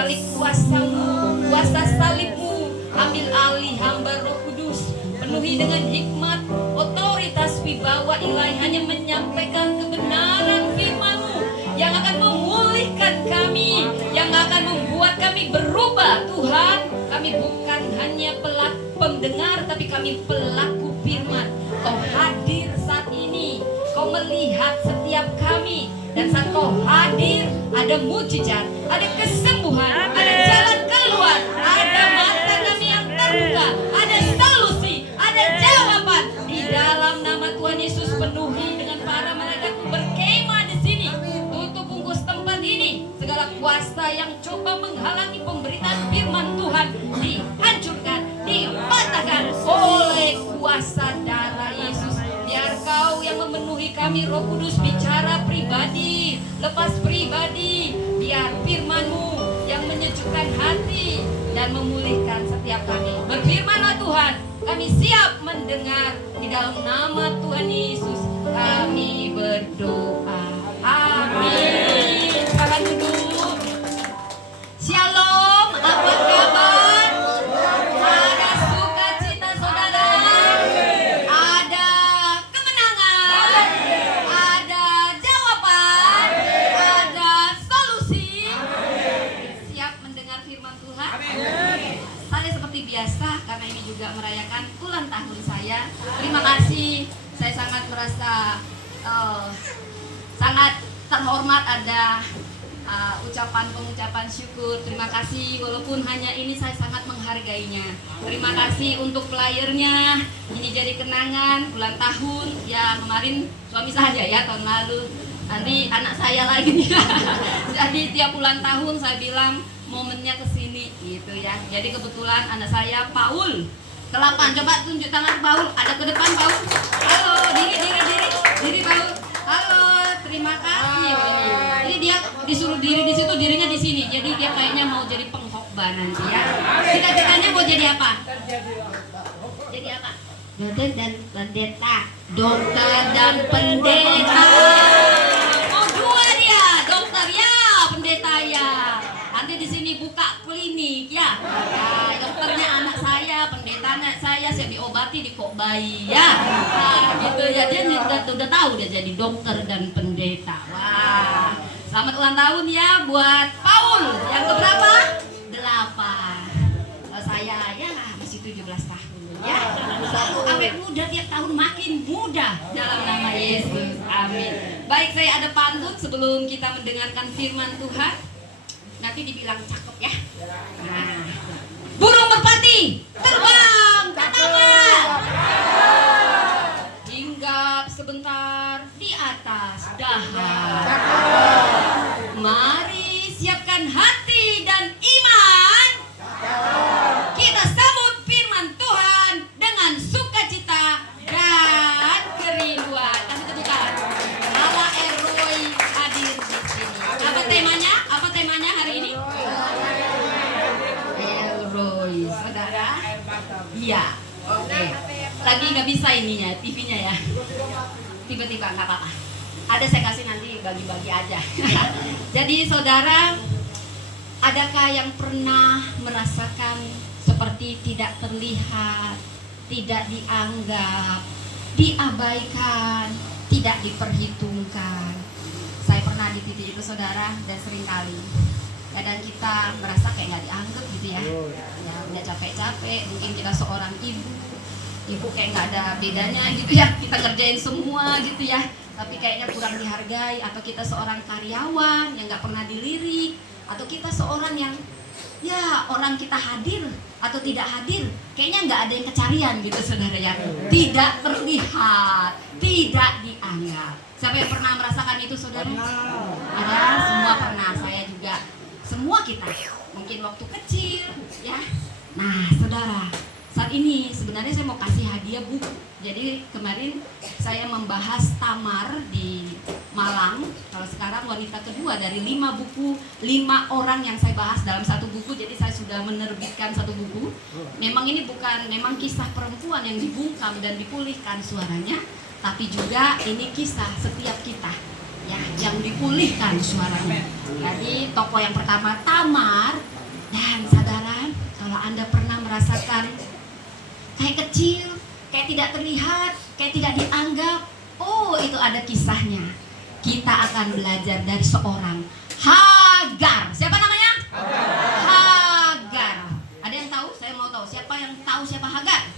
balik kuasa-Mu, kuasa salib-Mu. Ambil alih hamba Roh Kudus, penuhi dengan hikmat, otoritas, wibawa ilahi, hanya menyampaikan kebenaran firman-Mu yang akan memulihkan kami, yang akan membuat kami berubah. Tuhan, kami bukan hanya pendengar, tapi kami pelaku firman. Kau hadir saat ini, Kau melihat setiap kami, dan saat Kau hadir ada mujizat, ada kesembuhan, ada jalan keluar, ada mata kami yang terbuka, ada solusi, ada jawaban. Di dalam nama Tuhan Yesus, penuhi dengan para malaikat-Mu berkemah di sini. Tutup bungkus tempat ini. Segala kuasa yang coba menghalangi pemberitaan firman Tuhan dihancurkan, dipatahkan oleh kuasa darah Yesus. Biar Kau yang memenuhi kami, Roh Kudus, bicara pribadi, lepas pribadi. Biar firman-Mu yang menyejukkan hati dan memulihkan setiap kami. Berfirmanlah Tuhan, kami siap mendengar. Di dalam nama Tuhan Yesus kami berdoa. Amin. Silakan duduk. Shalom, apa kabar? Ada sukacita saudara, ada kemenangan, ada jawaban, ada solusi. Siap mendengar firman Tuhan? Saya seperti biasa, karena ini juga merayakan ulang tahun saya. Terima kasih, saya sangat merasa sangat terhormat ada pengucapan syukur. Terima kasih, walaupun hanya ini saya sangat menghargainya. Terima kasih untuk playernya. Ini jadi kenangan ulang tahun. Ya kemarin suami saja ya, tahun lalu. Nanti anak saya lagi. Jadi tiap ulang tahun saya bilang momennya kesini gitu ya. Jadi kebetulan anak saya Paul ke-8. Coba tunjuk tangan Paul. Ada ke depan Paul. Halo, diri Paul. Halo, terima kasih. Jadi dia disuruh diri di situ, dirinya di sini. Jadi dia kayaknya mau jadi pengkhotbah nanti ya. Cita-citanya mau jadi apa? Jadi apa? Dokter dan pendeta. Dokter dan pendeta. Oh, dua dia, dokter ya, pendeta ya. Nanti di sini buka klinik ya. Ya, dokternya anak saya, pendeta anak saya, diobati di kok bayi ya. Nah, gitu ya, dia udah tahu dia jadi dokter dan pendeta. Wah, selamat ulang tahun ya buat Paul. Yang keberapa? 8. Saya ya masih 17 tahun ya. Selalu awet muda, tiap tahun makin muda dalam nama Yesus. Amin. Baik, saya ada pantun sebelum kita mendengarkan firman Tuhan. Nanti dibilang cakep ya. Nah, burung merpati terbang katanya, hinggap sebentar di atas dahan. Mari siapkan hati dan iman. Kita sambut firman Tuhan dengan sukacita dan kerinduan. Kami teguhkan Allah Eroi hadir di sini. Apa temanya? Apa temanya hari ini? Eroi, saudara. Iya. Oke. Lagi nggak bisa ininya, TV-nya ya. Tiba-tiba nggak apa-apa. Ada saya kasih nanti bagi-bagi aja. Jadi saudara, adakah yang pernah merasakan seperti tidak terlihat, tidak dianggap, diabaikan, tidak diperhitungkan? Saya pernah di titik itu saudara, dan seringkali kadang kita merasa kayak nggak dianggap gitu ya. Ya udah capek-capek, mungkin kita seorang ibu kayak nggak ada bedanya gitu ya, kita ngerjain semua gitu ya, tapi kayaknya kurang dihargai. Atau kita seorang karyawan yang nggak pernah dilirik, atau kita seorang yang ya orang kita hadir atau tidak hadir kayaknya nggak ada yang kecarian gitu saudara ya, tidak terlihat, tidak dianggap. Siapa yang pernah merasakan itu saudara? Ada, semua pernah, saya juga, semua kita mungkin waktu kecil ya. Nah saudara, saat ini sebenarnya saya mau kasih hadiah buku. Jadi kemarin saya membahas Tamar di Malang. Kalau sekarang wanita kedua dari 5 buku, 5 orang yang saya bahas dalam satu buku. Jadi saya sudah menerbitkan satu buku. Memang ini bukan memang kisah perempuan yang dibungkam dan dipulihkan suaranya, tapi juga ini kisah setiap kita ya, yang dipulihkan suaranya. Jadi tokoh yang pertama Tamar. Dan saudara, kalau Anda pernah merasakan kayak kecil, kayak tidak terlihat, kayak tidak dianggap, oh itu ada kisahnya. Kita akan belajar dari seorang Hagar. Siapa namanya? Hagar. Ada yang tahu? Saya mau tahu. Siapa yang tahu siapa Hagar?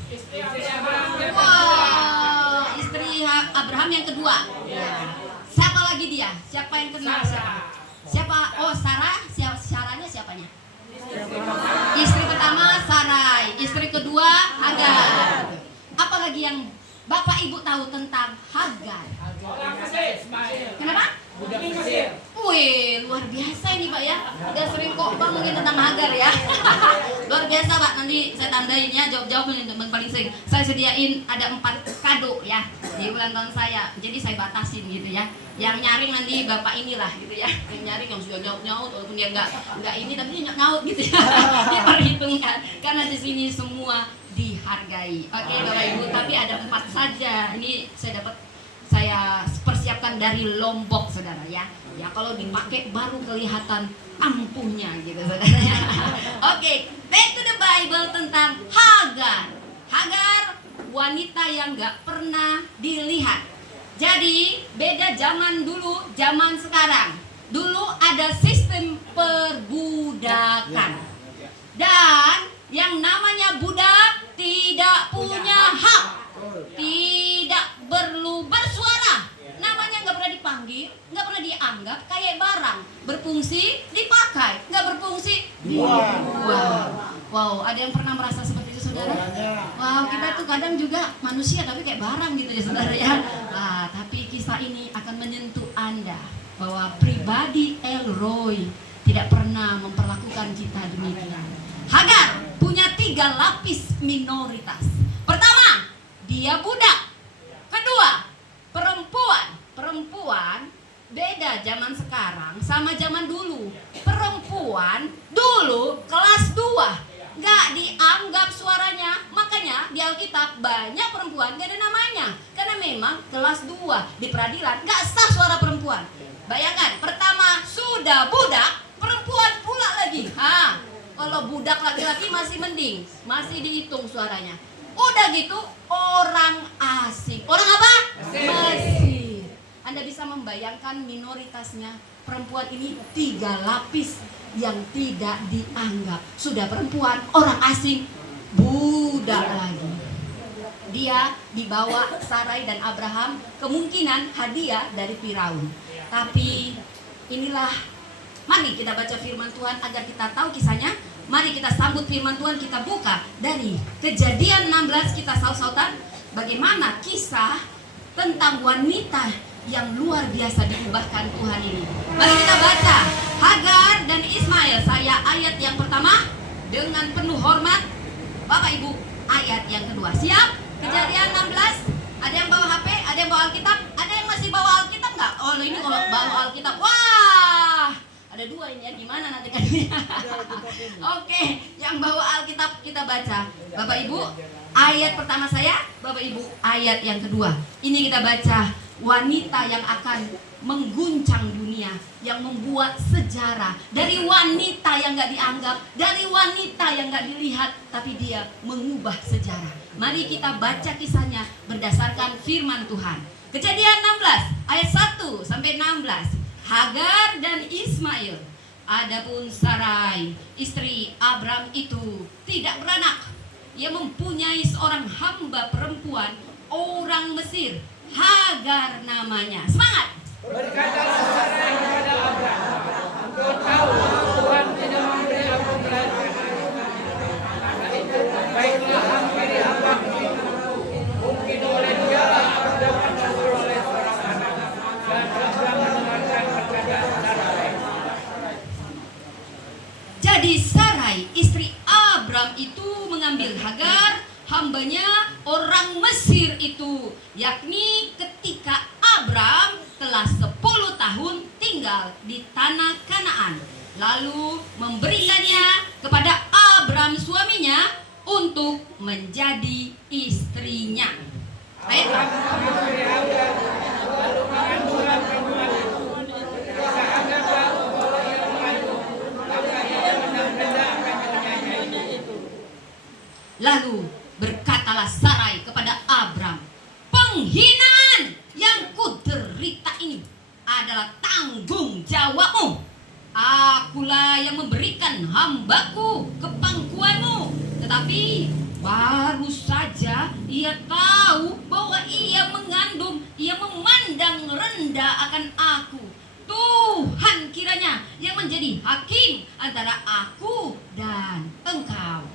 Wow, istri Abraham yang kedua. Siapa lagi dia? Siapa yang kenal siapa? Siapa? Oh, Sarah. Sarahnya siapanya? Istri pertama Sarai, istri kedua Hagar. Apalagi yang Bapak Ibu tahu tentang Hagar? Kenapa? Wih, luar biasa ini Pak ya. Udah sering kok Bang mungkin tentang Hagar ya. Luar biasa Pak, nanti saya tandain ya jawab-jawab yang paling sering. Saya sediain ada 4 kado ya di ulang tahun saya. Jadi saya batasin gitu ya. Yang nyaring nanti Bapak inilah gitu ya. Yang nyaring yang sudah nyaut-nyaut walaupun dia enggak ini tapi dia nyaut gitu ya. Diperhitungkan karena di sini semua dihargai. Oke Bapak Ibu, tapi ada 4 saja. Ini saya persiapkan dari Lombok saudara ya. Ya kalau dipakai baru kelihatan ampuhnya gitu saudara ya. Oke, back to the Bible tentang Hagar. Hagar wanita yang gak pernah dilihat. Jadi beda zaman dulu, zaman sekarang. Dulu ada sistem perbudakan. Dan yang namanya budak tidak punya hak, tidak perlu bersuara. Namanya nggak pernah dipanggil, nggak pernah dianggap, kayak barang. Berfungsi dipakai, nggak berfungsi dibuang. Wow, ada yang pernah merasa seperti itu saudara? Wow, kita tuh kadang juga manusia tapi kayak barang gitu ya saudara ya. Tapi kisah ini akan menyentuh Anda bahwa pribadi Elroy tidak pernah memperlakukan kita demikian. Hagar punya 3 lapis minoritas. Pertama, dia budak. Kedua, perempuan beda zaman sekarang sama zaman dulu. Perempuan dulu kelas 2, gak dianggap suaranya. Makanya di Alkitab banyak perempuan gak ada namanya, karena memang kelas 2 di peradilan gak sah suara perempuan. Bayangkan, pertama sudah budak, perempuan pula lagi. Kalau budak laki-laki masih mending, masih dihitung suaranya. Udah gitu orang asing. Orang apa? Mesir. Anda bisa membayangkan minoritasnya. Perempuan ini 3 lapis yang tidak dianggap. Sudah perempuan, orang asing, budak lagi. Dia dibawa Sarai dan Abraham, kemungkinan hadiah dari Firaun. Tapi inilah, mari kita baca firman Tuhan agar kita tahu kisahnya. Mari kita sambut firman Tuhan, kita buka dari Kejadian 16, kita saut-sautan bagaimana kisah tentang wanita yang luar biasa diubahkan Tuhan ini. Mari kita baca Hagar dan Ismail. Saya ayat yang pertama dengan penuh hormat. Bapak Ibu, ayat yang kedua. Siap? Kejadian 16. Ada yang bawa HP? Ada yang bawa Alkitab? Ada yang masih bawa Alkitab nggak? Oh ini kalau bawa Alkitab, wah, ada 2 ini ya, gimana nanti kan? Oke, yang bawa Alkitab kita baca. Bapak Ibu, ayat pertama saya, Bapak Ibu, ayat yang kedua. Ini kita baca wanita yang akan mengguncang dunia, yang membuat sejarah. Dari wanita yang gak dianggap, dari wanita yang gak dilihat, tapi dia mengubah sejarah. Mari kita baca kisahnya berdasarkan firman Tuhan. Kejadian 16 ayat 1 sampai 16. Hagar dan Ismail. Adapun Sarai, istri Abram itu tidak beranak. Ia mempunyai seorang hamba perempuan orang Mesir, Hagar namanya. Semangat. Berkatalah Sarai kepada Abram, engkau tahu Tuhan tidak memberi aku melahirkan. Karena itu baiklah hampiri hambamu itu. Mungkin oleh dialah aku dapat memperoleh seorang anak. Dan Abram mendengarkan perkataan Sarai. Jadi Sarai, istri Abram itu mengambil Hagar, hambanya orang Mesir itu, yakni ketika Abram telah 10 tahun tinggal di tanah Kanaan, lalu memberikannya kepada Abram suaminya untuk menjadi istrinya. Baik. Abram mengambil Hagar, lalu mengandunglah perempuan itu. Lalu berkatalah Sarai kepada Abram, penghinaan yang kuderita ini adalah tanggung jawabmu. Akulah yang memberikan hambaku ke pangkuanmu. Tetapi baru saja ia tahu bahwa ia mengandung, ia memandang rendah akan aku. Tuhan kiranya yang menjadi hakim antara aku dan engkau.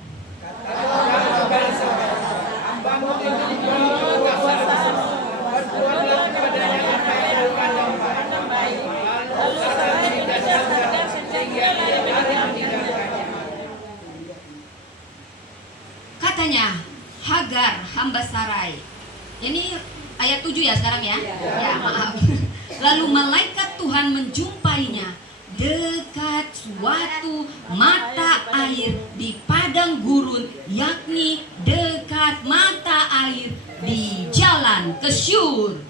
Hambamu itu dibawa ke sana. Berbuatlah kepadanya apa yang kepadamu baik. Lalu Sarai dikasihkan sehingga ia lari meninggalkannya. Katanya Hagar hamba Sarai. Ini ayat 7 ya sekarang ya? Ya, maaf. Lalu malaikat Tuhan menjumpainya dekat suatu mata air di padang gurun, yakni dekat mata air di jalan ke Syur.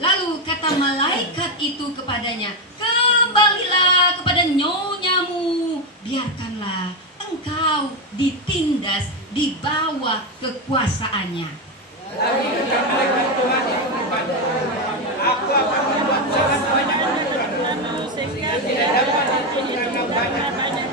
Lalu kata malaikat itu kepadanya, kembalilah kepada nyonyamu, biarkanlah engkau ditindas di bawah kekuasaannya. Lagi kata malaikat Tuhan itu kepadanya, aku akan membuat sangat banyak keturunan sehingga tidak dapat dihitung karena banyak.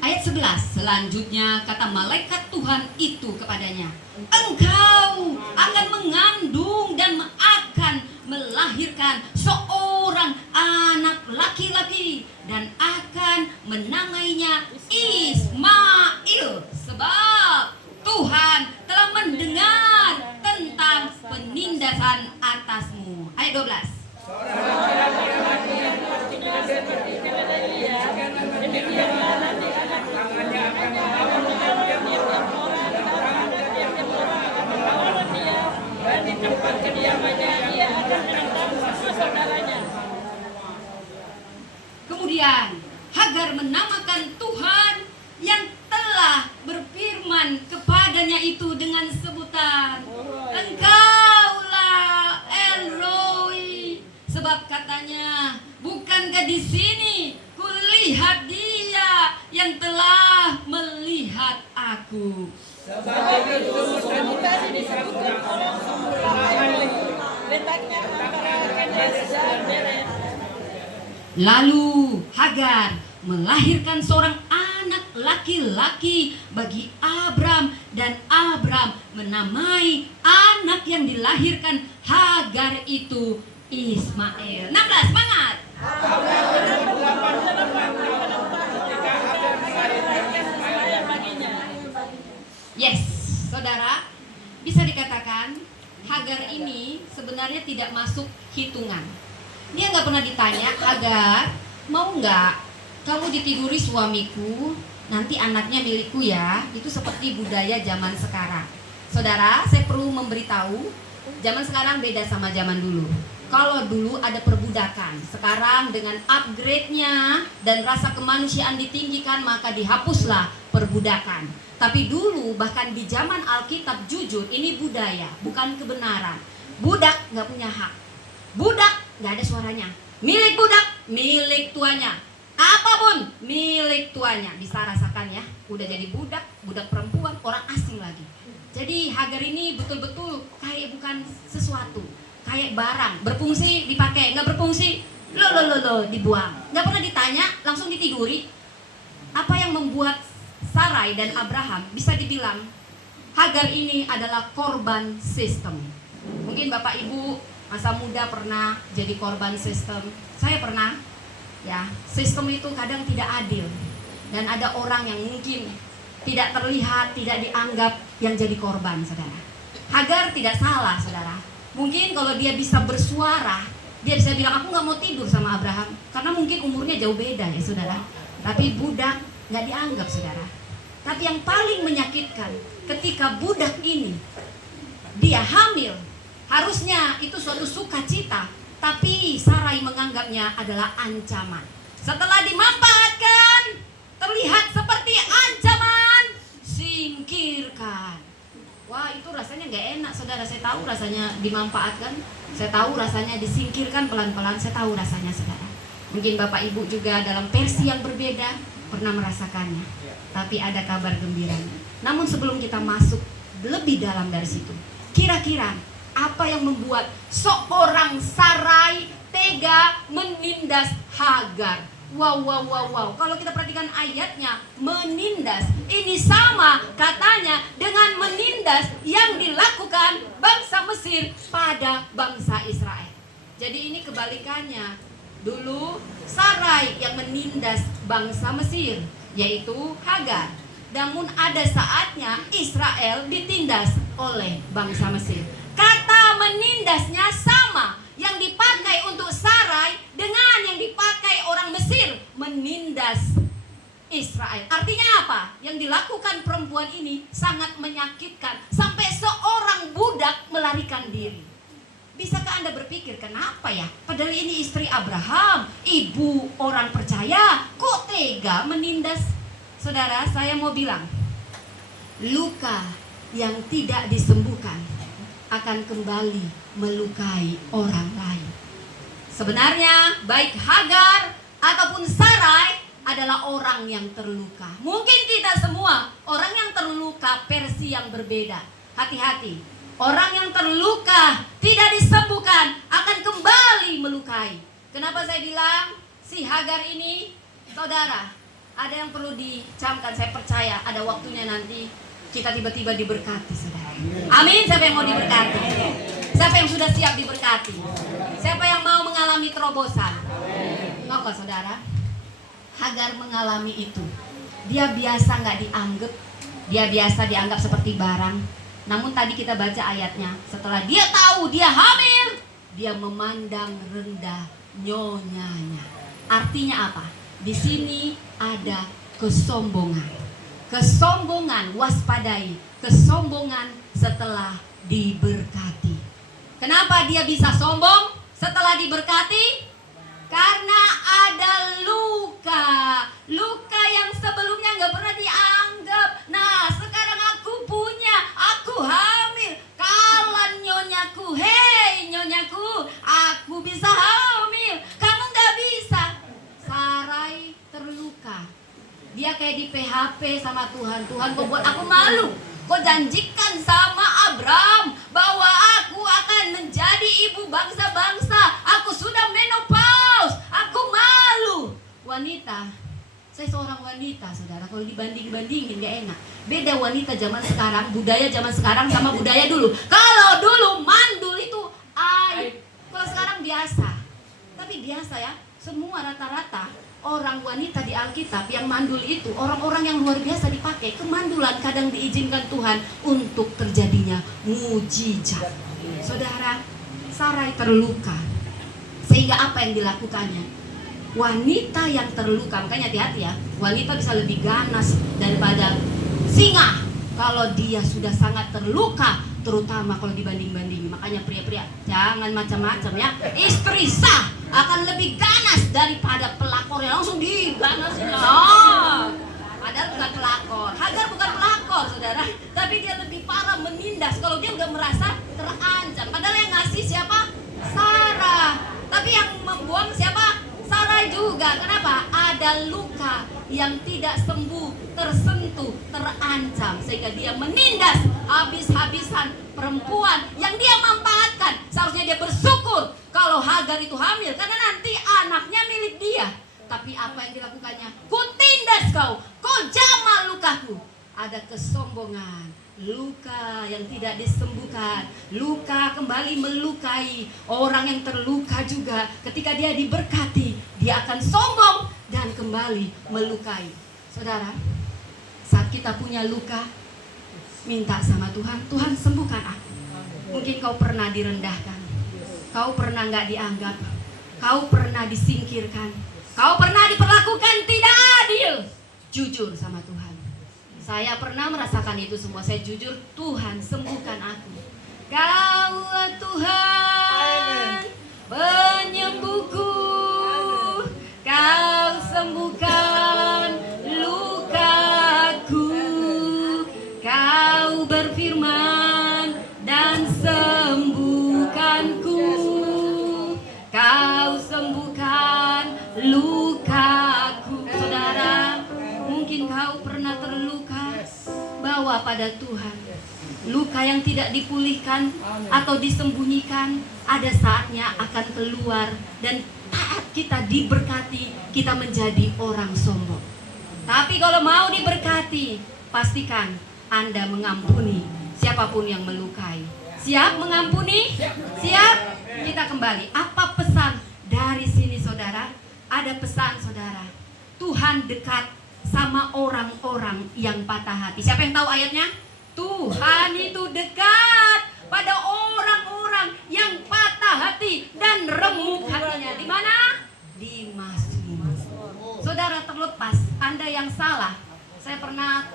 Ayat 11 selanjutnya kata malaikat Tuhan itu kepadanya, engkau akan mengandung dan akan melahirkan seorang anak laki-laki dan akan menamainya Ismail, sebab Tuhan telah mendengar tentang penindasan atasmu. Ayat 12. Kemudian Hagar menamakan Tuhan yang telah berfirman kepadanya itu dengan sebutan Engkaulah El-Roi, sebab katanya, bukankah di sini kulihat Dia yang telah melihat aku. Sebab itu tadi disebutkan orang letaknya antara Kedes dan Beres. Lalu Hagar melahirkan seorang anak laki-laki bagi Abram, dan Abram menamai anak yang dilahirkan Hagar itu Ismail. 16, semangat. Yes, saudara, bisa dikatakan Hagar ini sebenarnya tidak masuk hitungan. Dia nggak pernah ditanya, Hagar, mau nggak kamu ditiduri suamiku, nanti anaknya milikku ya. Itu seperti budaya zaman sekarang. Saudara, saya perlu memberitahu, zaman sekarang beda sama zaman dulu. Kalau dulu ada perbudakan, sekarang dengan upgrade-nya dan rasa kemanusiaan ditinggikan, maka dihapuslah perbudakan. Tapi dulu bahkan di zaman Alkitab, jujur ini budaya, bukan kebenaran. Budak nggak punya hak. Budak nggak ada suaranya. Milik budak, milik tuanya. Apapun milik tuanya. Bisa rasakan ya, udah jadi budak, budak perempuan, orang asing lagi. Jadi Hagar ini betul-betul kayak bukan sesuatu, kayak barang, berfungsi dipakai, nggak berfungsi, lo dibuang. Nggak pernah ditanya, langsung ditiduri. Apa yang membuat Sarai dan Abraham bisa dibilang Hagar ini adalah korban sistem? Mungkin Bapak Ibu masa muda pernah jadi korban sistem. Saya pernah. Ya, sistem itu kadang tidak adil. Dan ada orang yang mungkin tidak terlihat, tidak dianggap yang jadi korban, saudara. Hagar tidak salah, saudara. Mungkin kalau dia bisa bersuara, dia bisa bilang, aku gak mau tidur sama Abraham, karena mungkin umurnya jauh beda ya, saudara. Tapi budak gak dianggap, saudara. Tapi yang paling menyakitkan, ketika budak ini dia hamil, harusnya itu suatu sukacita, tapi Sarai menganggapnya adalah ancaman. Setelah dimanfaatkan, terlihat seperti ancaman, singkirkan. Wah, itu rasanya nggak enak, saudara. Saya tahu rasanya dimanfaatkan, saya tahu rasanya disingkirkan pelan-pelan, saya tahu rasanya, saudara. Mungkin Bapak Ibu juga dalam versi yang berbeda pernah merasakannya. Tapi ada kabar gembiranya. Namun sebelum kita masuk lebih dalam dari situ, kira-kira apa yang membuat seorang Sarai tega menindas Hagar? Wow. Kalau kita perhatikan ayatnya, menindas ini sama katanya dengan menindas yang dilakukan bangsa Mesir pada bangsa Israel. Jadi ini kebalikannya. Dulu Sarai yang menindas bangsa Mesir, yaitu Hagar. Namun ada saatnya Israel ditindas oleh bangsa Mesir. Kata menindasnya sama, yang dipakai untuk Sarai dengan yang dipakai orang Mesir menindas Israel. Artinya apa? Yang dilakukan perempuan ini sangat menyakitkan sampai seorang budak melarikan diri. Bisakah Anda berpikir kenapa ya? Padahal ini istri Abraham, ibu orang percaya, kok tega menindas? Saudara, saya mau bilang, luka yang tidak disembuhkan akan kembali melukai orang lain. Sebenarnya baik Hagar ataupun Sarai adalah orang yang terluka. Mungkin kita semua orang yang terluka versi yang berbeda. Hati-hati, orang yang terluka tidak disembuhkan akan kembali melukai. Kenapa saya bilang si Hagar ini, saudara, ada yang perlu dicamkan. Saya percaya ada waktunya nanti kita tiba-tiba diberkati, saudara. Amin. Siapa yang mau diberkati? Siapa yang sudah siap diberkati? Siapa yang mau mengalami terobosan? Mau kok, saudara? Hagar mengalami itu. Dia biasa nggak dianggap, dia biasa dianggap seperti barang. Namun tadi kita baca ayatnya, setelah dia tahu dia hamil, dia memandang rendah nyonyanya. Artinya apa? Di sini ada kesombongan. Kesombongan, waspadai. Kesombongan setelah diberkati. Kenapa dia bisa sombong setelah diberkati? Karena ada luka. Luka yang sebelumnya gak pernah dianggap. Nah, sekarang aku punya, aku hamil. Kalah nyonyaku, hei nyonyaku, aku bisa hamil, kamu gak bisa. Sarai terluka. Dia kayak di PHP sama Tuhan. Tuhan, kok buat aku malu. Kau janjikan sama Abraham bahwa aku akan menjadi ibu bangsa-bangsa. Aku sudah menopause. Aku malu. Wanita, saya seorang wanita, saudara. Kalau dibanding-bandingin gak enak. Beda wanita zaman sekarang, budaya zaman sekarang sama budaya dulu. Kalau dulu mandul itu aib. Kalau sekarang biasa. Tapi biasa ya, semua rata-rata orang wanita di Alkitab yang mandul itu orang-orang yang luar biasa dipakai. Kemandulan kadang diizinkan Tuhan untuk terjadinya mujizat. Saudara, Sarai terluka. Sehingga apa yang dilakukannya? Wanita yang terluka, makanya hati-hati ya, wanita bisa lebih ganas daripada singa kalau dia sudah sangat terluka, terutama kalau dibanding-bandingin. Makanya pria-pria jangan macam-macam ya. Istri sah akan lebih ganas daripada pelakor yang langsung diganasin. Padahal bukan pelakor. Hagar bukan pelakor, saudara, tapi dia lebih parah menindas kalau dia udah merasa terancam. Padahal yang ngasih siapa? Sarah. Tapi yang membuang siapa? Sarai juga. Kenapa? Ada luka yang tidak sembuh, tersentuh, terancam, sehingga dia menindas habis-habisan perempuan yang dia manfaatkan. Seharusnya dia bersyukur kalau Hagar itu hamil, karena nanti anaknya milik dia. Tapi apa yang dilakukannya? Ku tindas kau, kau jamah lukaku. Ada kesombongan, luka yang tidak disembuhkan. Luka kembali melukai. Orang yang terluka juga ketika dia diberkati, dia akan sombong dan kembali melukai. Saudara, saat kita punya luka, minta sama Tuhan, Tuhan sembuhkan aku. Mungkin kau pernah direndahkan, kau pernah gak dianggap, kau pernah disingkirkan, kau pernah diperlakukan tidak adil. Jujur sama Tuhan. Saya pernah merasakan itu semua. Saya jujur, Tuhan sembuhkan aku. Kau Tuhan penyembuhku, kau sembuhkan lukaku. Kau berfirman lukaku. Saudara, mungkin kau pernah terluka, bawa pada Tuhan. Luka yang tidak dipulihkan atau disembunyikan, ada saatnya akan keluar. Dan saat kita diberkati, kita menjadi orang sombong. Tapi kalau mau diberkati, pastikan Anda mengampuni siapapun yang melukai. Siap mengampuni? Siap? Kita kembali. Apa pesan dari sini, saudara? Ada pesan, saudara. Tuhan dekat sama orang-orang yang patah hati. Siapa yang tahu ayatnya? Tuhan itu dekat pada orang-orang yang patah hati dan remuk hatinya. Di mana? Di Mazmur. Saudara, terlepas Anda yang salah. Saya pernah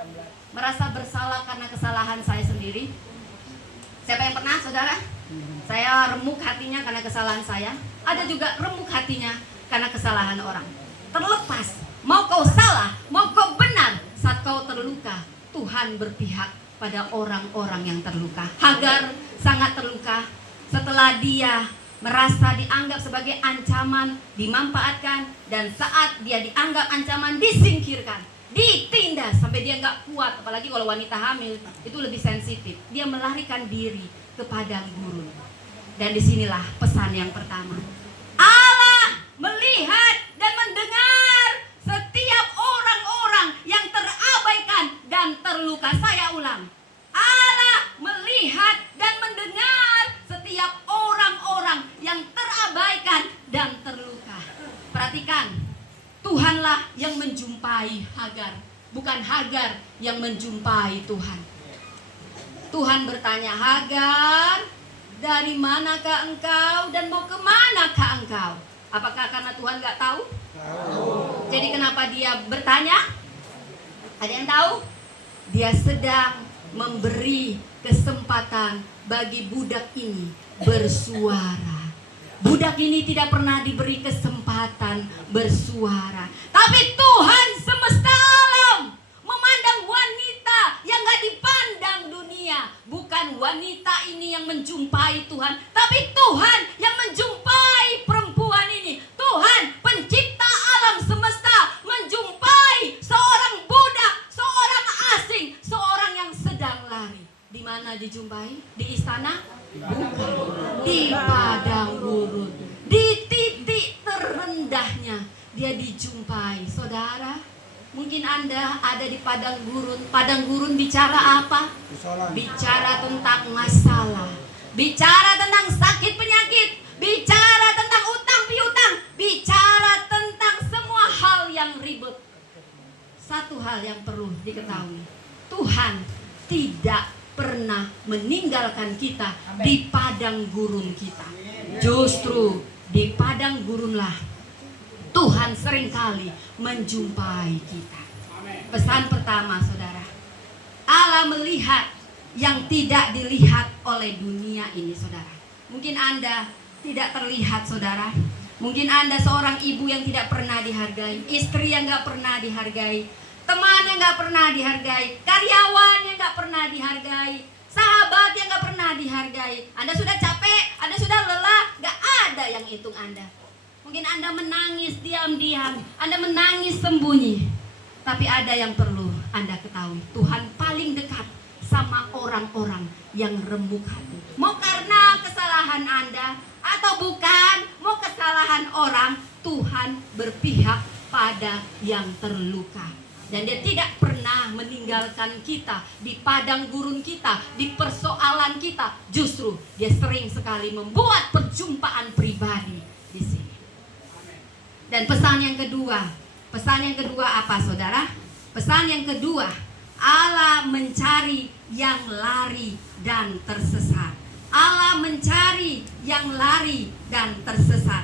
merasa bersalah karena kesalahan saya sendiri. Siapa yang pernah, saudara? Saya remuk hatinya karena kesalahan saya. Ada juga remuk hatinya karena kesalahan orang. Terlepas, mau kau salah, mau kau benar, saat kau terluka, Tuhan berpihak pada orang-orang yang terluka. Hagar sangat terluka setelah dia merasa dianggap sebagai ancaman, dimanfaatkan, dan saat dia dianggap ancaman, disingkirkan, ditindas sampai dia nggak kuat. Apalagi kalau wanita hamil itu lebih sensitif. Dia melarikan diri ke padang gurun. Dan disinilah pesan yang pertama. Allah melihat dan mendengar setiap orang-orang yang terabaikan dan terluka. Saya ulang. Allah melihat dan mendengar setiap orang-orang yang terabaikan dan terluka. Perhatikan, Tuhanlah yang menjumpai Hagar, bukan Hagar yang menjumpai Tuhan. Tuhan bertanya, Hagar, dari manakah engkau dan mau kemanakah engkau? Apakah karena Tuhan gak tahu? Tahu. Jadi kenapa dia bertanya? Ada yang tahu? Dia sedang memberi kesempatan bagi budak ini bersuara. Budak ini tidak pernah diberi kesempatan bersuara. Tapi Tuhan semesta alam memandang wanita yang gak dipandang dunia. Bukan wanita ini yang menjumpai Tuhan, tapi Tuhan yang menjumpai perempuan ini. Tuhan pencipta alam semesta menjumpai seorang budak, seorang asing, seorang yang sedang lari. Di mana dijumpai? Di istana? Bukan. Di padang gurun. Di titik terendahnya dia dijumpai. Saudara, mungkin Anda ada di padang gurun. Padang gurun bicara apa? Bicara tentang masalah, bicara tentang sakit penyakit, bicara tentang utang piutang, bicara tentang semua hal yang ribet. Satu hal yang perlu diketahui, Tuhan tidak pernah meninggalkan kita di padang gurun kita. Justru di padang gurunlah Tuhan seringkali menjumpai kita. Pesan pertama, saudara, Allah melihat yang tidak dilihat oleh dunia ini, saudara. Mungkin Anda tidak terlihat, saudara. Mungkin Anda seorang ibu yang tidak pernah dihargai, istri yang gak pernah dihargai, teman yang gak pernah dihargai, karyawan yang gak pernah dihargai, sahabat yang gak pernah dihargai. Anda sudah capek, Anda sudah lelah, gak ada yang hitung Anda. Mungkin Anda menangis diam-diam, Anda menangis sembunyi. Tapi ada yang perlu Anda ketahui, Tuhan paling dekat sama orang-orang yang remuk hati. Mau karena kesalahan Anda atau bukan, mau kesalahan orang, Tuhan berpihak pada yang terluka. Dan dia tidak pernah meninggalkan kita di padang gurun kita, di persoalan kita. Justru dia sering sekali membuat perjumpaan pribadi di sini. Dan pesan yang kedua apa, saudara? Pesan yang kedua, Allah mencari yang lari dan tersesat. Allah mencari yang lari dan tersesat.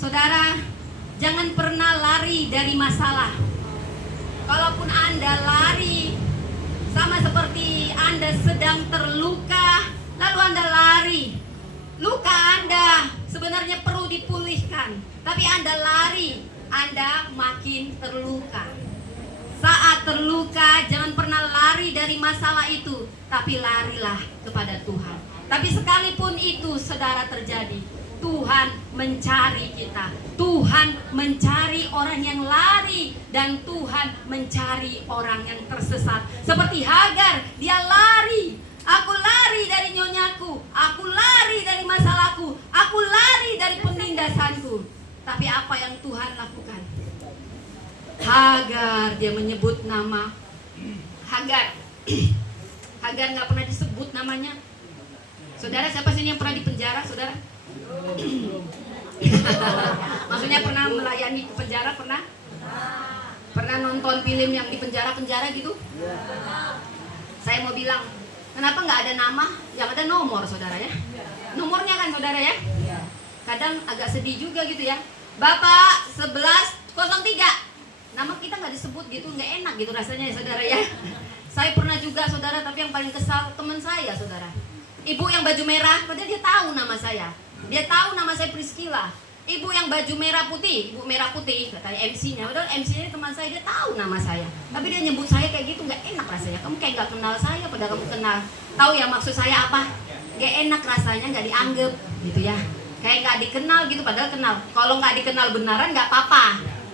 Saudara, jangan pernah lari dari masalah. Kalaupun Anda lari, sama seperti Anda sedang terluka, lalu Anda lari. Luka Anda sebenarnya perlu dipulihkan, tapi Anda lari, Anda makin terluka. Saat terluka, jangan pernah lari dari masalah itu, tapi larilah kepada Tuhan. Tapi sekalipun itu, saudara, terjadi, Tuhan mencari kita. Tuhan mencari orang yang lari, dan Tuhan mencari orang yang tersesat. Seperti Hagar, dia lari. Aku lari dari nyonyaku, aku lari dari masalahku, aku lari dari penindasanku. Tapi apa yang Tuhan lakukan? Hagar, dia menyebut nama Hagar. Hagar nggak pernah disebut namanya. Saudara, siapa sih yang pernah dipenjara, saudara? Maksudnya pernah melayani ke penjara, pernah? Pernah nonton film yang di penjara-penjara gitu? Saya mau bilang, kenapa nggak ada nama, yang ada nomor, saudara ya? Nomornya kan, saudara ya? Kadang agak sedih juga gitu ya. Bapak 1103, nama kita nggak disebut gitu, nggak enak gitu rasanya ya, saudara ya. Saya pernah juga, saudara, tapi yang paling kesal teman saya, saudara. Ibu yang baju merah, padahal dia tahu nama saya. Dia tahu nama saya Priscilla. Ibu yang baju merah putih, ibu merah putih, katanya MC-nya. Padahal MC-nya teman saya, dia tahu nama saya. Tapi dia nyebut saya kayak gitu, nggak enak rasanya. Kamu kayak nggak kenal saya, padahal kamu kenal. Tahu ya maksud saya apa? Nggak enak rasanya, nggak dianggap, gitu ya. Kayak nggak dikenal gitu, padahal kenal. Kalau nggak dikenal beneran nggak apa-apa.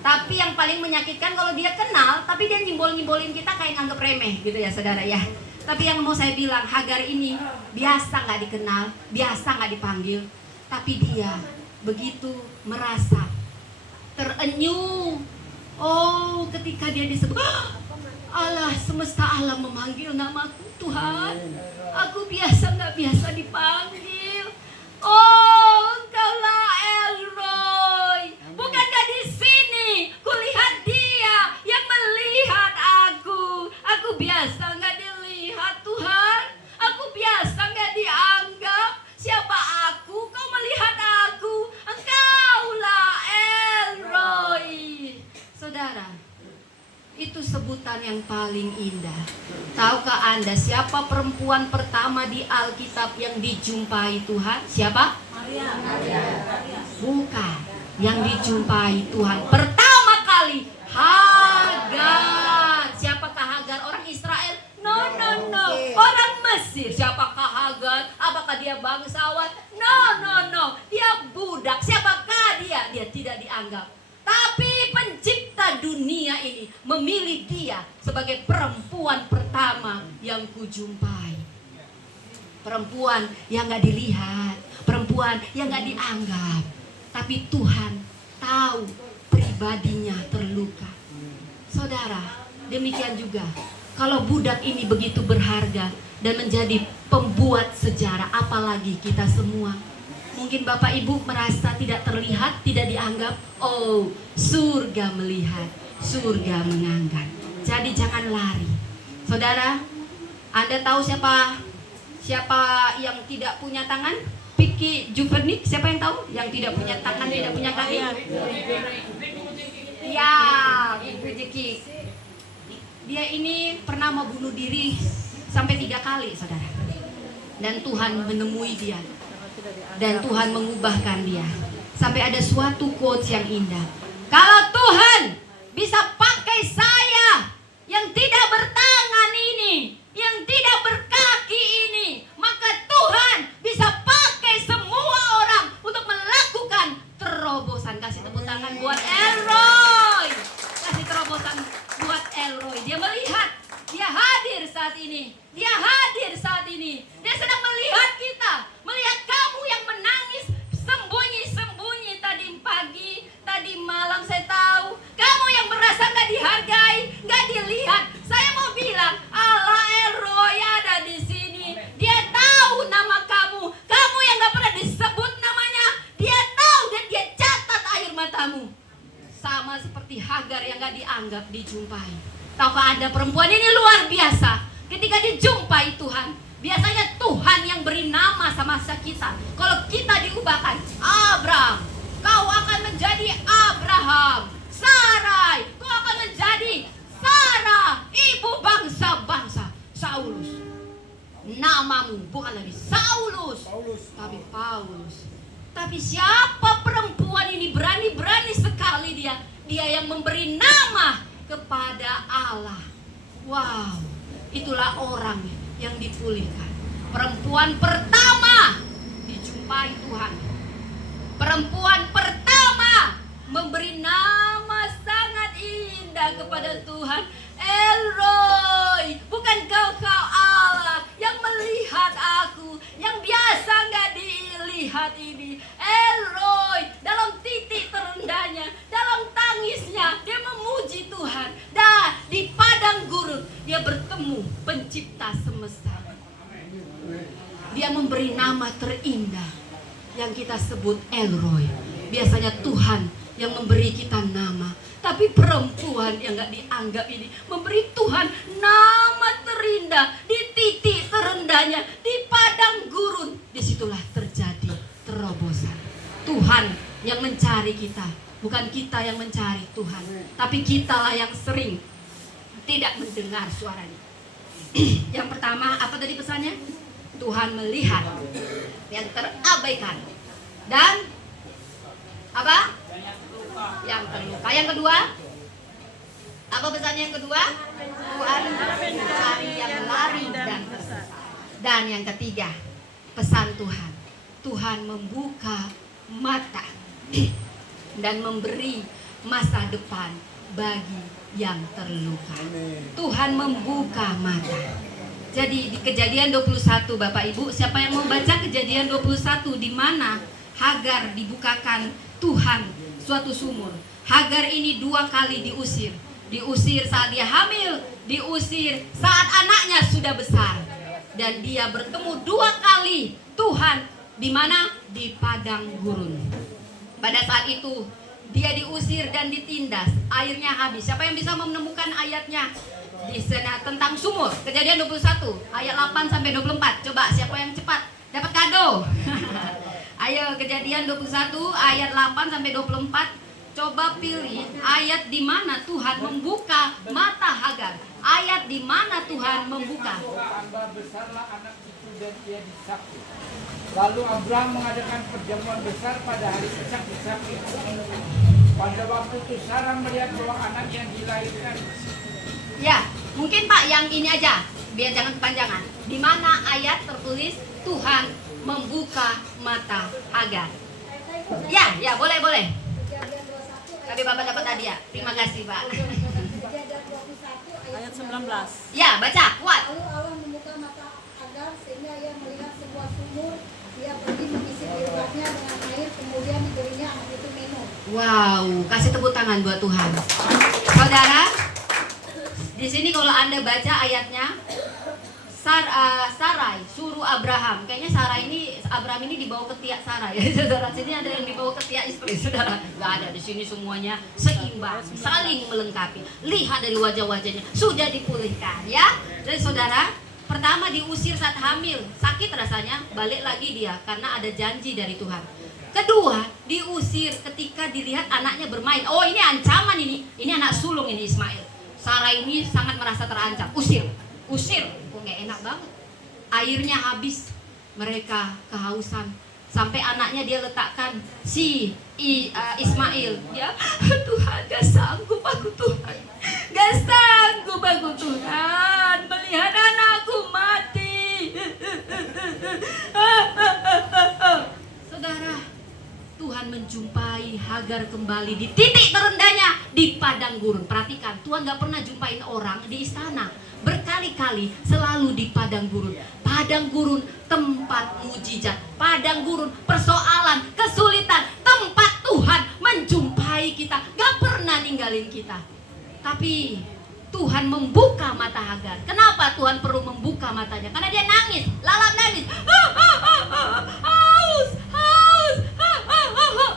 Tapi yang paling menyakitkan kalau dia kenal, tapi dia nyimbol-nyimbolin kita kayak nganggep remeh, gitu ya, saudara ya. Tapi yang mau saya bilang, Hagar ini biasa nggak dikenal, biasa nggak dipanggil, tapi dia begitu merasa terenyuh. Oh, ketika dia disebut, Allah semesta alam memanggil namaku, Tuhan. Aku biasa nggak biasa dipanggil. Oh, Engkaulah El Roy. Bukankah di sini kulihat dia yang melihat aku? Aku biasa nggak dilihat, Tuhan. Aku biasa nggak dianggap. Siapa aku? Kau melihat aku. Engkaulah El Roy. Saudara, itu sebutan yang paling indah. Tahukah Anda siapa perempuan pertama di Alkitab yang dijumpai Tuhan? Siapa? Maria. Bukan. Yang dijumpai Tuhan pertama kali Hagar. Siapakah Hagar? Orang Israel? No. Orang Mesir. Siapakah Hagar? Apakah dia bangsawan? No. Dia budak. Siapakah dia? Dia tidak dianggap. Tapi pencipta dunia ini memilih dia sebagai perempuan pertama yang kujumpai. Perempuan yang gak dilihat, perempuan yang gak dianggap. Tapi Tuhan tahu pribadinya terluka. Saudara, demikian juga. Kalau budak ini begitu berharga dan menjadi pembuat sejarah, apalagi kita semua. Mungkin Bapak Ibu merasa tidak terlihat, tidak dianggap. Oh, surga melihat, surga menganggap. Jadi jangan lari. Saudara, Anda tahu siapa yang tidak punya tangan? Vicky Juvernik, siapa yang tahu? Yang tidak punya tangan, tidak punya kaki? Ya, Ibu Jeki. Dia ini pernah mau bunuh diri sampai 3 kali, saudara. Dan Tuhan menemui dia. Dan Tuhan mengubahkan dia. Sampai ada suatu quotes yang indah. Kalau Tuhan bisa pakai saya yang tidak bertangan ini, yang tidak berkaki ini, maka Tuhan bisa pakai semua orang untuk melakukan terobosan. Kasih tepuk tangan buat Elroy. Kasih terobosan buat Elroy. Dia melihat, dia hadir saat ini. Dia hadir saat ini. Dia sedang melihat kita, melihat kamu yang menangis sembunyi-sembunyi tadi pagi, tadi malam. Saya tahu kamu yang merasa gak dihargai, gak dilihat. Saya mau bilang, Allah Elroy ada di sini. Dia tahu nama kamu, kamu yang gak pernah disebut namanya. Dia tahu dan dia catat air matamu. Sama seperti Hagar yang gak dianggap, dijumpai. Tahukah Anda, perempuan ini luar biasa. Ketika dijumpai Tuhan, biasanya Tuhan yang beri nama sama kita. Kalau kita diubahkan, Abraham, kau akan menjadi Abraham. Sarai, kau akan menjadi Sarah, ibu bangsa-bangsa. Saulus, namamu bukan lagi Saulus, tapi Paulus. Tapi siapa perempuan ini? Berani-berani sekali dia. Dia yang memberi nama kepada Allah. Wow, itulah orang yang dipulihkan. Perempuan pertama dijumpai Tuhan. perempuan pertama memberi nama sangat indah kepada Tuhan. Elroy, bukankah kau Allah yang melihat aku, yang biasa nggak dilihat ini. Elroy, dalam titik terendahnya, dalam tangisnya, dia memuji Tuhan. Dan di padang gurun dia bertemu pencipta semesta. Dia memberi nama terindah yang kita sebut Elroy. Biasanya Tuhan yang memberi kita nama, tapi perempuan yang gak dianggap ini memberi Tuhan nama terindah di titik terendahnya, di padang gurun. Disitulah terjadi terobosan. Tuhan yang mencari kita, bukan kita yang mencari Tuhan, tapi kitalah yang sering tidak mendengar suaranya. Yang pertama, apa tadi pesannya? Tuhan melihat yang terabaikan dan apa? Yang terluka. Yang kedua, apa pesannya yang kedua? Tuhan mencari yang lari dan tersesat. Dan yang ketiga, pesan Tuhan, Tuhan membuka mata dan memberi masa depan bagi yang terluka. Tuhan membuka mata. Jadi di Kejadian 21, Bapak Ibu, siapa yang mau baca Kejadian 21 di mana Hagar dibukakan Tuhan suatu sumur. Hagar ini 2 kali diusir. Diusir saat dia hamil, diusir saat anaknya sudah besar. Dan dia bertemu 2 kali Tuhan di mana? Di padang gurun. Pada saat itu dia diusir dan ditindas, airnya habis. Siapa yang bisa menemukan ayatnya? Di sana tentang sumur. Kejadian 21 ayat 8 sampai 24. Coba siapa yang cepat dapat kado. Ayo, Kejadian 21 ayat 8 sampai 24. Coba pilih ayat di mana Tuhan membuka mata Hagar. Ayat di mana Tuhan membuka. Tambah besarlah anak itu dan ia disakiti. Lalu Abraham mengadakan perjamuan besar pada hari Ishak itu. Pada waktu itu Sarah melihat bahwa anak yang dilahirkan. Ya, mungkin Pak yang ini aja, biar jangan kepanjangan. Di mana ayat tertulis Tuhan membuka mata Hagar? Ya, boleh. Tapi Bapak dapat hadiah. Terima kasih, Pak. Ayat 19. Ya, baca, kuat. Lalu Allah membuka mata Hagar sehingga ia melihat sebuah sumur. Dia pergi mengisi jilbabnya dengan air, kemudian diberinya anak itu minum. Wow, kasih tepuk tangan buat Tuhan. Saudara, di sini kalau Anda baca ayatnya, Sarai suruh Abraham. Kayaknya Abraham ini dibawa ke tiak Sarai. Saudara, sini ada yang dibawa ke tiak istri, saudara. Gak ada, di sini semuanya seimbang, saling melengkapi. Lihat dari wajah-wajahnya, sudah dipulihkan ya. Dan saudara, pertama diusir saat hamil, sakit rasanya, balik lagi dia karena ada janji dari Tuhan. Kedua, diusir ketika dilihat anaknya bermain. Oh, ini ancaman ini anak sulung ini Ismail. Sarah ini sangat merasa terancam. Usir. Kok nggak enak banget. Airnya habis, mereka kehausan. Sampai anaknya dia letakkan si Ismail. Ya, Tuhan gak sanggup aku Tuhan. Gak sanggup aku Tuhan melihat anakku mati. Saudara, Tuhan menjumpai Hagar kembali di titik terendahnya, di padang gurun. Perhatikan, Tuhan gak pernah jumpain orang di istana. Berkali-kali selalu di padang gurun. Padang gurun tempat mujizat. Padang gurun persoalan, kesulitan. Tempat Tuhan menjumpai kita. Gak pernah ninggalin kita. Tapi Tuhan membuka mata Hagar. Kenapa Tuhan perlu membuka matanya? Karena dia nangis, lalap nangis. Haus.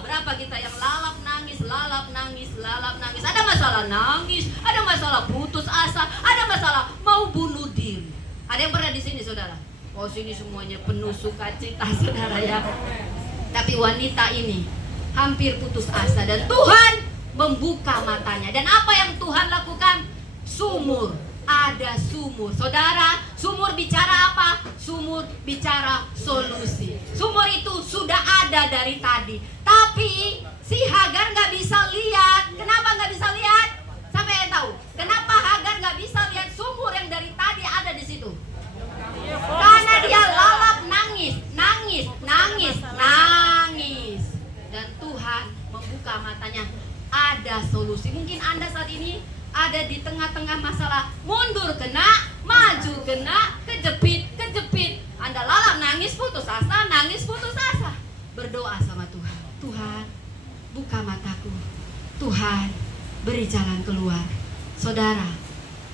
Berapa kita yang lalap nangis. Ada masalah nangis, ada masalah putus asa, ada masalah mau bunuh diri. Ada yang pernah di sini, saudara? Oh, sini semuanya penuh sukacita, saudara ya. Tapi wanita ini hampir putus asa dan Tuhan membuka matanya. Dan apa yang Tuhan lakukan? Sumur. Ada sumur. Saudara, sumur bicara apa? Sumur bicara solusi. Sumur itu sudah ada dari tadi. Tapi si Hagar gak bisa lihat. Kenapa gak bisa lihat? Sampai yang tahu. Kenapa Hagar gak bisa lihat sumur yang dari tadi ada di situ? Karena dia lalap nangis. Dan sebenarnya ada solusi. Mungkin Anda saat ini ada di tengah-tengah masalah, mundur kena, maju kena, kejepit. Anda lalap, nangis putus asa. Berdoa sama Tuhan. Tuhan, buka mataku. Tuhan, beri jalan keluar. Saudara,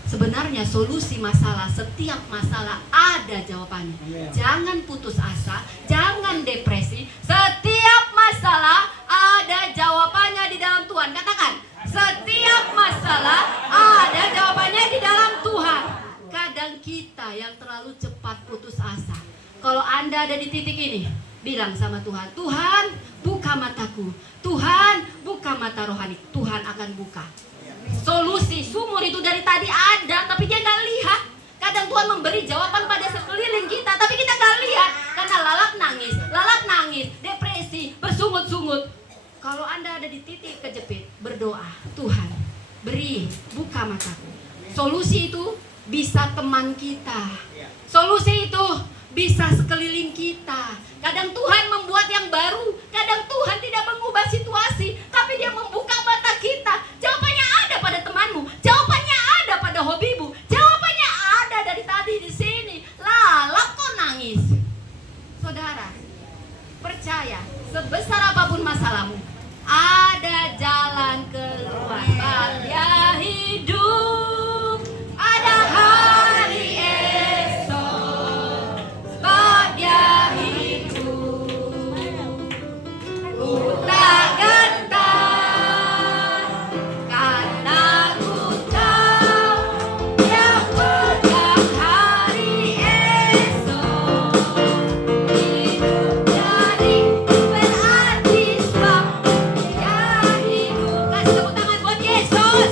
sebenarnya solusi masalah, setiap masalah ada jawabannya. Jangan putus asa, jangan depresi. Setiap masalah ada jawabannya di dalam Tuhan. Katakan, setiap masalah ada jawabannya di dalam Tuhan. Kadang kita yang terlalu cepat putus asa. Kalau Anda ada di titik ini, bilang sama Tuhan, Tuhan, buka mataku. Tuhan, buka mata rohani. Tuhan akan buka. Solusi sumur itu dari tadi ada, tapi dia nggak lihat. Kadang Tuhan memberi jawaban pada sekeliling kita, tapi kita nggak lihat karena lalap nangis, depresi, bersungut-sungut. Kalau Anda ada di titik kejepit, berdoa, Tuhan, beri, buka mataku. Solusi itu bisa teman kita. Solusi itu bisa sekeliling kita. Kadang Tuhan membuat yang baru, kadang Tuhan tidak mengubah situasi, tapi Dia membuka mata kita. Jawabannya ada pada temanmu, jawabannya ada pada hobimu, jawabannya ada dari tadi di sini. Lalap kok nangis. Saudara, percaya, sebesar apapun masalahmu, ada jalan keluar. Dia hidup, ada hari esok. Sebab Dia hidup, ku tak gentar, karena ku tahu Dia pegang hari esok. Hidup jadi berarti sebab Dia hidup. Kasih tepuk tangan buat Yesus.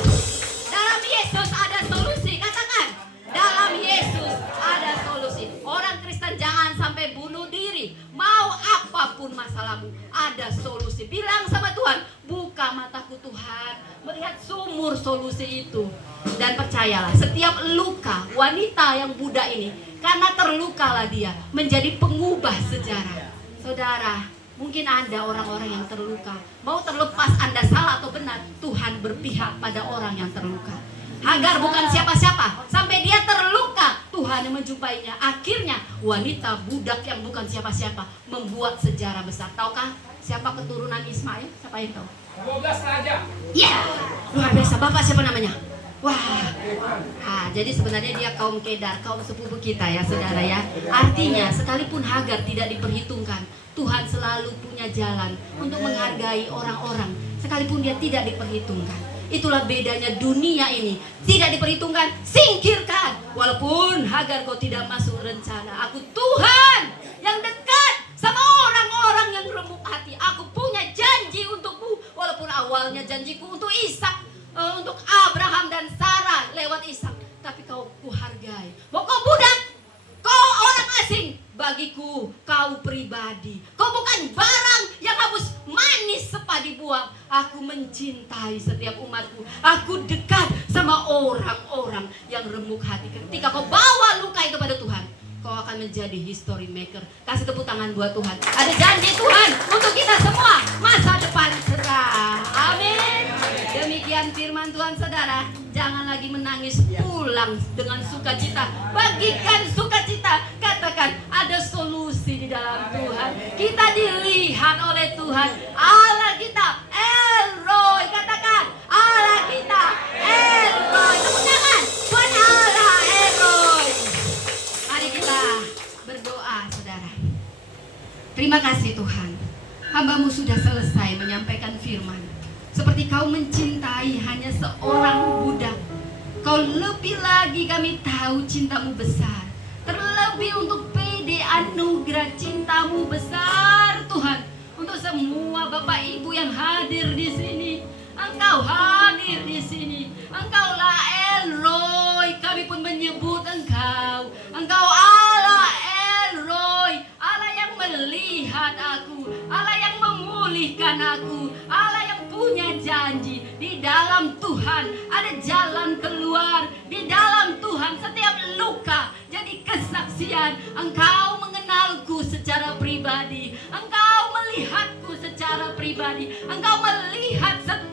Dalam Yesus ada solusi. Katakan, dalam Yesus ada solusi. Orang Kristen jangan sampai bunuh diri. Mau apapun masalahmu, ada solusi. Bilang sama Tuhan, buka mataku Tuhan, melihat sumur solusi itu. Dan percayalah, setiap luka wanita yang Buddha ini, karena terlukalah dia menjadi pengubah sejarah. Saudara, mungkin ada orang-orang yang terluka. Mau terlepas Anda salah atau benar, Tuhan berpihak pada orang yang terluka. Hagar bukan siapa-siapa, sampai dia terluka, Tuhan yang menjumpainya. Akhirnya wanita budak yang bukan siapa-siapa membuat sejarah besar. Tahukah siapa keturunan Ismail? Siapa yang tahu? 12 raja. Ya, luar biasa. Bapak siapa namanya? Wah, jadi sebenarnya dia kaum Kedar, kaum sepupu kita ya saudara ya. Artinya sekalipun Hagar tidak diperhitungkan, Tuhan selalu punya jalan untuk menghargai orang-orang sekalipun dia tidak diperhitungkan. Itulah bedanya dunia ini. Tidak diperhitungkan, singkirkan. Walaupun Hagar kau tidak masuk rencana, aku Tuhan yang dekat sama orang-orang yang remuk hati. Aku punya janji untukmu. Walaupun awalnya janjiku untuk Ishak, untuk Abraham dan Sarah lewat Ishak, tapi kau kuhargai. Mau kau budak, kau orang asing, bagiku kau pribadi. Kau bukan barang yang harus manis sepa dibuang. Aku mencintai setiap umatku. Aku dekat sama orang-orang yang remuk hati. Ketika kau bawa luka itu pada Tuhan, kau akan menjadi history maker. Kasih tepuk tangan buat Tuhan. Ada janji Tuhan untuk kita semua, masa depan cerah. Amin. Demikian firman Tuhan saudara. Jangan lagi menangis, pulang dengan sukacita. Bagikan sukacita. Katakan ada solusi di dalam Tuhan. Kita dilihat oleh Tuhan. Allah kita El Roy. Katakan Allah kita El Roy. Tepuk tangan buat Allah El Roy. Mari kita berdoa saudara. Terima kasih Tuhan, hamba-Mu sudah selesai menyampaikan firman. Seperti kau mencintai hanya seorang budak, kau lebih lagi kami tahu cintamu besar. Terlebih untuk PD anugerah cintamu besar Tuhan. Untuk semua Bapak Ibu yang hadir di sini, Engkau hadir di sini. Engkaulah El Roy. Kami pun menyebut Engkau. Engkau Allah El Roy, Allah yang melihat aku, Allah yang memulihkan aku, Allah yang punya janji. Di dalam Tuhan ada jalan keluar. Di dalam Tuhan setiap luka jadi kesaksian. Engkau mengenalku secara pribadi, Engkau melihatku secara pribadi, Engkau melihat setiap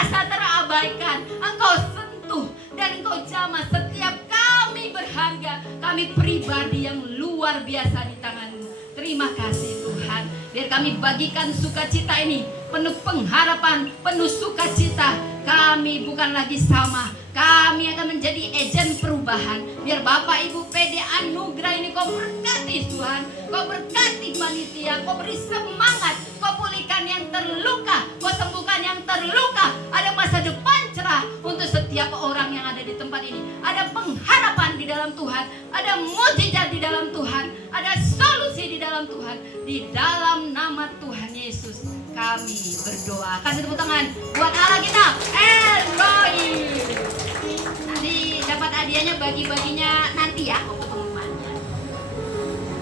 merasa terabaikan. Engkau sentuh dan Engkau jamah setiap kami berharga, kami pribadi yang luar biasa di tangan-Mu. Terima kasih Tuhan. Biar kami bagikan sukacita ini penuh pengharapan, penuh sukacita. Kami bukan lagi sama, kami akan menjadi agen perubahan. Biar Bapak Ibu PD anugerah ini Kau berkati Tuhan, Kau berkati panitia, Kau beri semangat, Kau pulihkan yang terluka, Kau sembuhkan yang terluka. Ada masa depan cerah untuk setiap orang yang ada di tempat ini. Ada pengharapan di dalam Tuhan, ada mujizat di dalam Tuhan, ada solusi di dalam Tuhan. Di dalam nama Tuhan Yesus kami berdoa. Kasih tepuk tangan buat Allah kita, Elroy. Nanti dapat hadiahnya bagi-baginya nanti ya.